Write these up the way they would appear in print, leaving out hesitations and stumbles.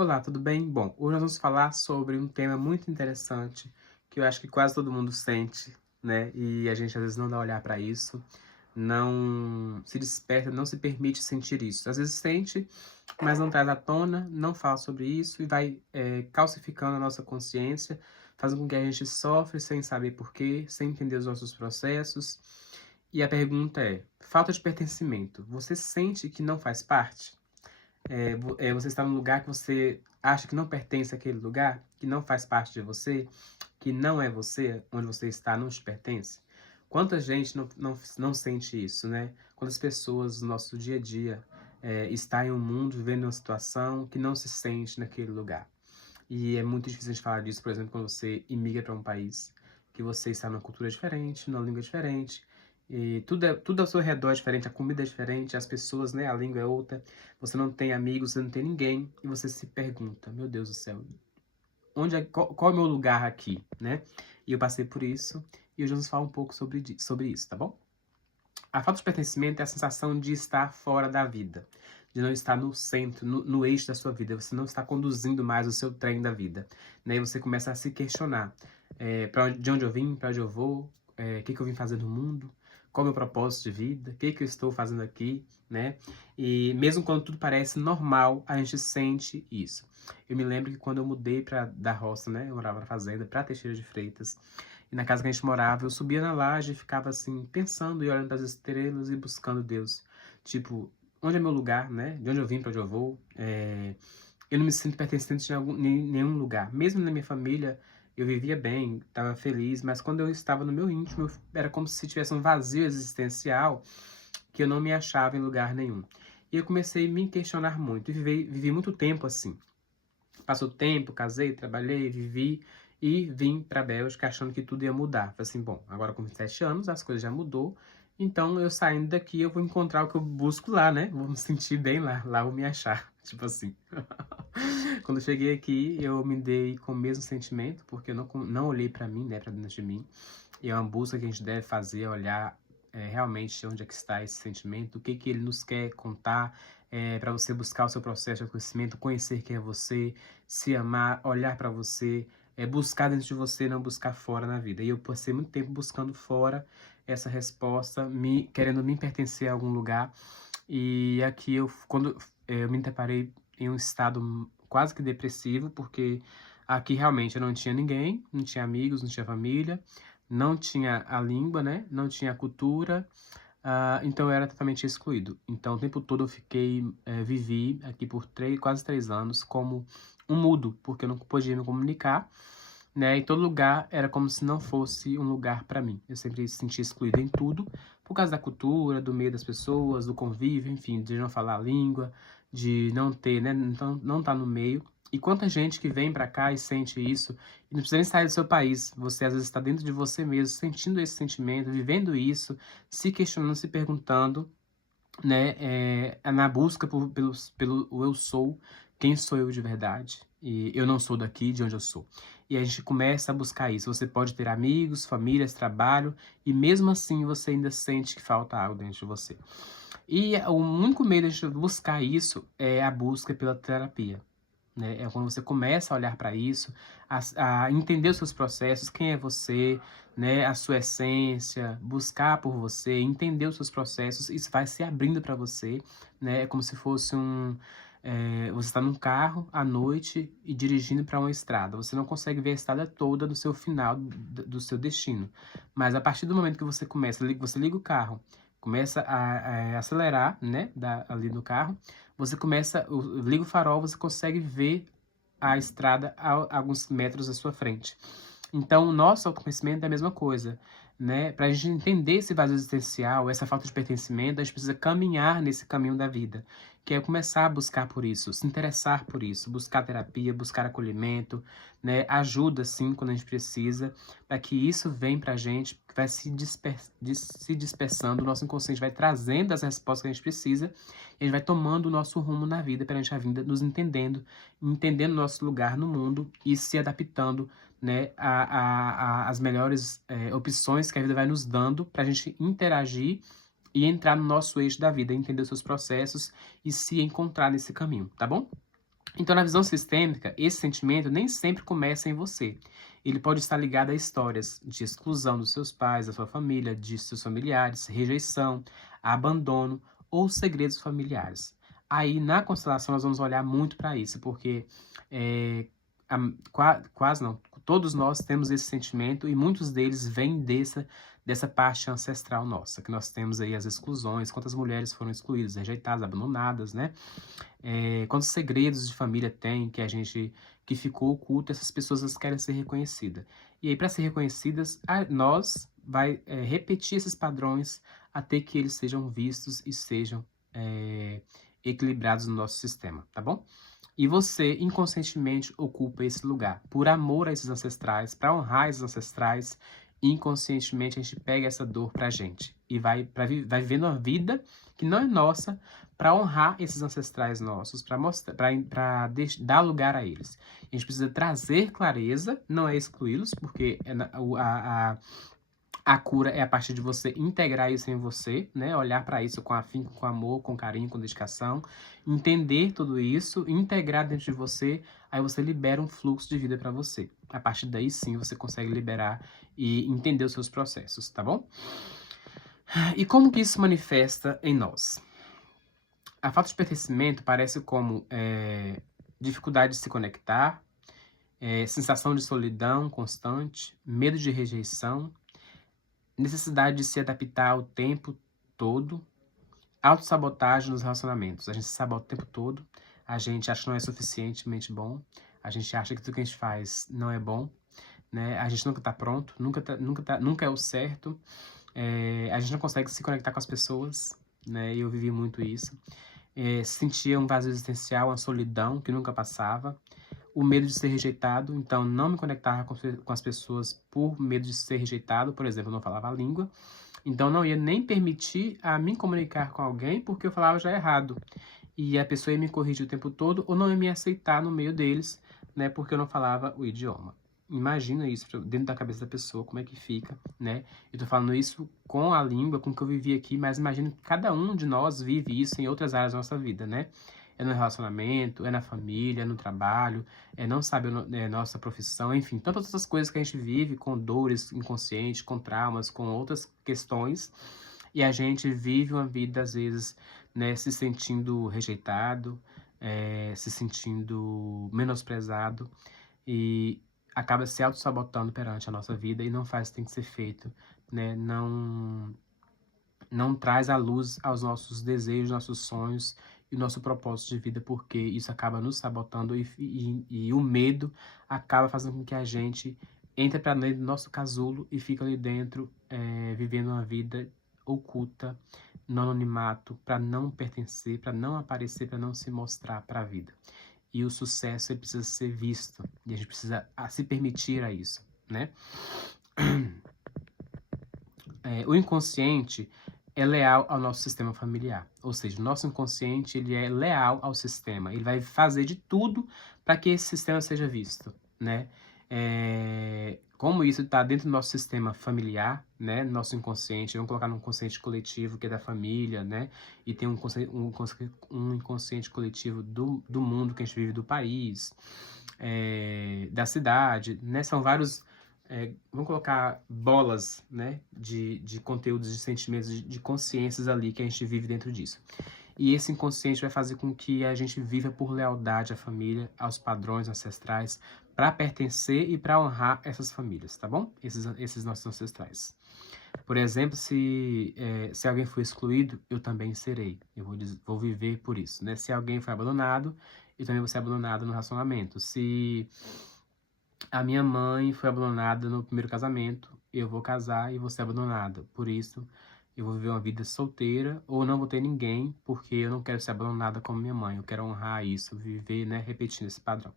Olá, tudo bem? Bom, hoje nós vamos falar sobre um tema muito interessante que eu acho que quase todo mundo sente, né? E a gente às vezes não dá olhar para isso, não se desperta, não se permite sentir isso. Às vezes sente, mas não traz à tona, não fala sobre isso e vai calcificando a nossa consciência, fazendo com que a gente sofre sem saber por quê, sem entender os nossos processos. E a pergunta é: falta de pertencimento, você sente que não faz parte? Você está num lugar que você acha que não pertence àquele lugar, que não faz parte de você, que não é você, onde você está não te pertence? Quanta gente não sente isso, né? Quantas pessoas no nosso dia a dia está em um mundo, vivendo uma situação que não se sente naquele lugar. E é muito difícil a gente falar disso, por exemplo, quando você imigra para um país, que você está numa cultura diferente, numa língua diferente, e tudo ao seu redor é diferente, a comida é diferente, as pessoas, né, a língua é outra, você não tem amigos, você não tem ninguém, e você se pergunta, meu Deus do céu, qual é o meu lugar aqui, né? E eu passei por isso, e hoje vamos falar um pouco sobre isso, tá bom? A falta de pertencimento é a sensação de estar fora da vida, de não estar no centro, no eixo da sua vida. Você não está conduzindo mais o seu trem da vida, né? E você começa a se questionar de onde eu vim, para onde eu vou, o que eu vim fazer no mundo, qual é o meu propósito de vida, o que eu estou fazendo aqui, né? E mesmo quando tudo parece normal, a gente sente isso. Eu me lembro que quando eu mudei da roça, né? Eu morava na fazenda, para Teixeira de Freitas. E na casa que a gente morava, eu subia na laje e ficava assim, pensando e olhando para as estrelas e buscando Deus. Tipo, onde é meu lugar, né? De onde eu vim, para onde eu vou. Eu não me sinto pertencente em nenhum lugar. Mesmo na minha família, eu vivia bem, estava feliz, mas quando eu estava no meu íntimo, era como se tivesse um vazio existencial que eu não me achava em lugar nenhum. E eu comecei a me questionar muito. E vivi muito tempo assim. Passou tempo, casei, trabalhei, vivi e vim para a Bélgica achando que tudo ia mudar. Falei assim, bom, agora com 27 anos as coisas já mudou, então eu saindo daqui eu vou encontrar o que eu busco lá, né? Vou me sentir bem lá, lá eu vou me achar, tipo assim. Quando eu cheguei aqui, eu me dei com o mesmo sentimento, porque eu não olhei para mim, né, para dentro de mim. E é uma busca que a gente deve fazer, olhar realmente onde é que está esse sentimento, o que que ele nos quer contar, para você buscar o seu processo de conhecimento, conhecer quem é você, se amar, olhar para você, buscar dentro de você, não buscar fora na vida. E eu passei muito tempo buscando fora essa resposta, querendo me pertencer a algum lugar. E aqui quando eu me deparei em um estado quase que depressivo, porque aqui realmente eu não tinha ninguém, não tinha amigos, não tinha família, não tinha a língua, né? Não tinha a cultura, então eu era totalmente excluído. Então o tempo todo vivi aqui por quase 3 anos como um mudo, porque eu não podia me comunicar, né? E todo lugar era como se não fosse um lugar para mim. Eu sempre me sentia excluído em tudo, por causa da cultura, do meio das pessoas, do convívio, enfim, de não falar a língua, de não ter, né? Então, não tá no meio. E quanta gente que vem para cá e sente isso, e não precisa nem sair do seu país. Você às vezes está dentro de você mesmo, sentindo esse sentimento, vivendo isso, se questionando, se perguntando, né, na busca pelo o eu sou, quem sou eu de verdade, e eu não sou daqui, de onde eu sou. E a gente começa a buscar isso. Você pode ter amigos, famílias, trabalho, e mesmo assim você ainda sente que falta algo dentro de você. E o único meio de a gente buscar isso é a busca pela terapia, né? É quando você começa a olhar para isso, a entender os seus processos, quem é você, né? A sua essência, buscar por você, entender os seus processos, isso vai se abrindo para você, né? É como se fosse você está num carro à noite e dirigindo para uma estrada. Você não consegue ver a estrada toda do seu final, do seu destino. Mas a partir do momento que você começa, você liga o carro, começa a acelerar, né? Ali no carro, você liga o farol, você consegue ver a estrada a alguns metros à sua frente. Então, o nosso autoconhecimento é a mesma coisa, né? Para a gente entender esse vazio existencial, essa falta de pertencimento, a gente precisa caminhar nesse caminho da vida, que é começar a buscar por isso, se interessar por isso, buscar terapia, buscar acolhimento, né? Ajuda, sim, quando a gente precisa, para que isso venha para a gente, que vai se dispersando, o nosso inconsciente vai trazendo as respostas que a gente precisa, e a gente vai tomando o nosso rumo na vida perante a vida, nos entendendo o nosso lugar no mundo e se adaptando, né, as melhores opções que a vida vai nos dando para a gente interagir e entrar no nosso eixo da vida, entender os seus processos e se encontrar nesse caminho, tá bom? Então, na visão sistêmica, esse sentimento nem sempre começa em você. Ele pode estar ligado a histórias de exclusão dos seus pais, da sua família, de seus familiares, rejeição, abandono ou segredos familiares. Aí, na constelação, nós vamos olhar muito para isso, porque é, quase não, todos nós temos esse sentimento e muitos deles vêm dessa parte ancestral nossa, que nós temos aí as exclusões, quantas mulheres foram excluídas, rejeitadas, abandonadas, né? Quantos segredos de família tem que ficou oculto, essas pessoas elas querem ser reconhecidas. E aí, para ser reconhecidas, nós vai repetir esses padrões até que eles sejam vistos e sejam equilibrados no nosso sistema, tá bom? E você, inconscientemente, ocupa esse lugar. Por amor a esses ancestrais, para honrar esses ancestrais, inconscientemente a gente pega essa dor pra gente. E vai vivendo uma vida que não é nossa, para honrar esses ancestrais nossos, para mostrar, para dar lugar a eles. A gente precisa trazer clareza, não é excluí-los, porque a cura é a partir de você integrar isso em você, né? Olhar para isso com afinco, com amor, com carinho, com dedicação, entender tudo isso, integrar dentro de você, aí você libera um fluxo de vida para você. A partir daí sim você consegue liberar e entender os seus processos, tá bom? E como que isso manifesta em nós? A falta de pertencimento parece como dificuldade de se conectar, sensação de solidão constante, medo de rejeição, necessidade de se adaptar o tempo todo, autossabotagem nos relacionamentos. A gente se sabota o tempo todo, a gente acha que não é suficientemente bom, a gente acha que tudo que a gente faz não é bom, né? A gente nunca tá pronto, nunca é o certo, a gente não consegue se conectar com as pessoas, né? E eu vivi muito isso. Sentia um vazio existencial, uma solidão que nunca passava, o medo de ser rejeitado, então não me conectava com as pessoas por medo de ser rejeitado, por exemplo, eu não falava a língua, então não ia nem permitir a me comunicar com alguém porque eu falava já errado, e a pessoa ia me corrigir o tempo todo ou não ia me aceitar no meio deles, né, porque eu não falava o idioma. Imagina isso dentro da cabeça da pessoa, como é que fica, né? Eu tô falando isso com a língua, com o que eu vivi aqui, mas imagino que cada um de nós vive isso em outras áreas da nossa vida, né? É no relacionamento, é na família, é no trabalho, não sabe nossa profissão, enfim, tantas outras coisas que a gente vive com dores inconscientes, com traumas, com outras questões, e a gente vive uma vida, às vezes, né, se sentindo rejeitado, se sentindo menosprezado, e acaba se auto-sabotando perante a nossa vida e não faz o que tem que ser feito, né? Não traz à luz aos nossos desejos, nossos sonhos e o nosso propósito de vida, porque isso acaba nos sabotando e o medo acaba fazendo com que a gente entre para dentro do nosso casulo e fica ali dentro, vivendo uma vida oculta, no anonimato, para não pertencer, para não aparecer, para não se mostrar para a vida. E o sucesso ele precisa ser visto, e a gente precisa se permitir a isso, né? O inconsciente é leal ao nosso sistema familiar, ou seja, o nosso inconsciente ele é leal ao sistema, ele vai fazer de tudo para que esse sistema seja visto, né? Como isso está dentro do nosso sistema familiar, né? Nosso inconsciente, vamos colocar no inconsciente coletivo que é da família, né? E tem um inconsciente coletivo do mundo que a gente vive, do país, da cidade, né? São vários vamos colocar bolas, né, de conteúdos, de sentimentos, de consciências ali que a gente vive dentro disso. E esse inconsciente vai fazer com que a gente viva por lealdade à família, aos padrões ancestrais, para pertencer e para honrar essas famílias, tá bom? Esses nossos ancestrais. Por exemplo, se alguém foi excluído, eu também serei. Eu vou viver por isso, né? Se alguém foi abandonado, eu também vou ser abandonado no relacionamento. Se a minha mãe foi abandonada no primeiro casamento, eu vou casar e vou ser abandonada. Por isso, eu vou viver uma vida solteira ou não vou ter ninguém, porque eu não quero ser abandonada como minha mãe. Eu quero honrar isso, viver, né, repetindo esse padrão.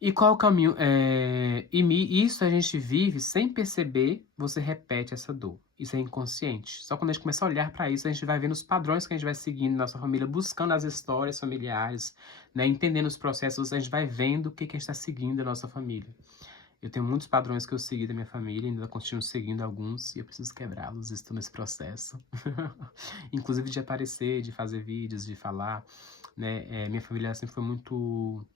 E qual é o caminho? Isso a gente vive sem perceber, você repete essa dor. Isso é inconsciente. Só quando a gente começa a olhar para isso, a gente vai vendo os padrões que a gente vai seguindo na nossa família, buscando as histórias familiares, né, entendendo os processos, a gente vai vendo o que a gente está seguindo da nossa família. Eu tenho muitos padrões que eu segui da minha família, ainda continuo seguindo alguns, e eu preciso quebrá-los, estou nesse processo. Inclusive de aparecer, de fazer vídeos, de falar, né? Minha família sempre foi muito...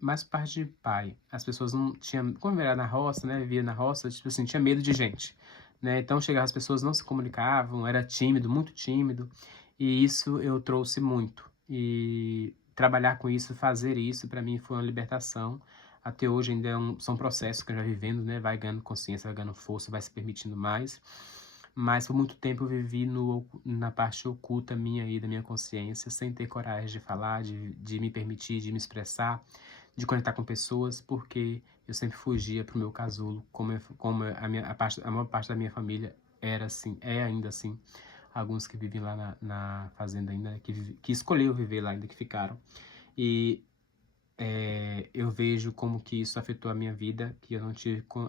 mais parte de pai. As pessoas não tinham... Como eu era na roça, né? Vivia na roça, tipo assim, tinha medo de gente, né? Então chegava, as pessoas não se comunicavam, era tímido, muito tímido. E isso eu trouxe muito. E trabalhar com isso, fazer isso, para mim foi uma libertação. Até hoje ainda são processos que eu já vivendo, né? Vai ganhando consciência, vai ganhando força, vai se permitindo mais. Mas por muito tempo eu vivi na parte oculta minha aí, da minha consciência, sem ter coragem de falar, de me permitir, de me expressar, de conectar com pessoas, porque eu sempre fugia pro meu casulo, como a maior parte da minha família era assim, é ainda assim. Alguns que vivem lá na fazenda ainda, né, que escolheu viver lá ainda, que ficaram. E eu vejo como que isso afetou a minha vida, que eu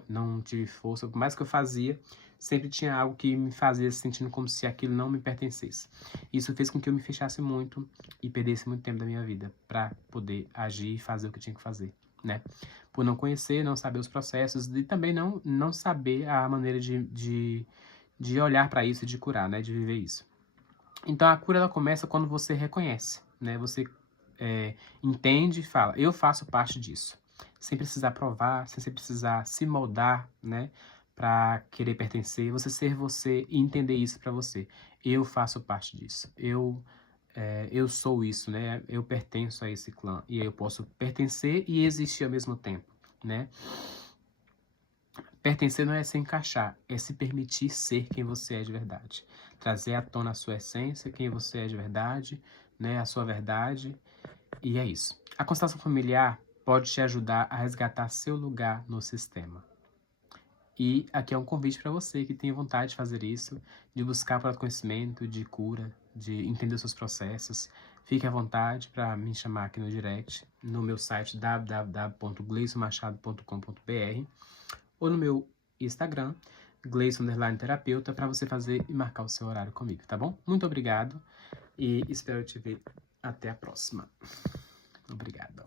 não tive força. Por mais que eu fazia, sempre tinha algo que me fazia sentindo como se aquilo não me pertencesse. Isso fez com que eu me fechasse muito e perdesse muito tempo da minha vida para poder agir e fazer o que eu tinha que fazer, né? Por não conhecer, não saber os processos e também não saber a maneira de olhar para isso e de curar, né? De viver isso. Então a cura ela começa quando você reconhece, né? Você entende e fala, eu faço parte disso. Sem precisar provar, sem precisar se moldar, né? Para querer pertencer, você ser você e entender isso para você. Eu faço parte disso. Eu sou isso, né? Eu pertenço a esse clã. E aí eu posso pertencer e existir ao mesmo tempo, né? Pertencer não é se encaixar, é se permitir ser quem você é de verdade. Trazer à tona a sua essência, quem você é de verdade, né? A sua verdade. E é isso. A constelação familiar pode te ajudar a resgatar seu lugar no sistema. E aqui é um convite para você que tem vontade de fazer isso, de buscar por autoconhecimento, de cura, de entender os seus processos. Fique à vontade para me chamar aqui no direct, no meu site www.gleisonmachado.com.br ou no meu Instagram, Gleison_terapeuta, para você fazer e marcar o seu horário comigo, tá bom? Muito obrigado e espero te ver até a próxima. Obrigado.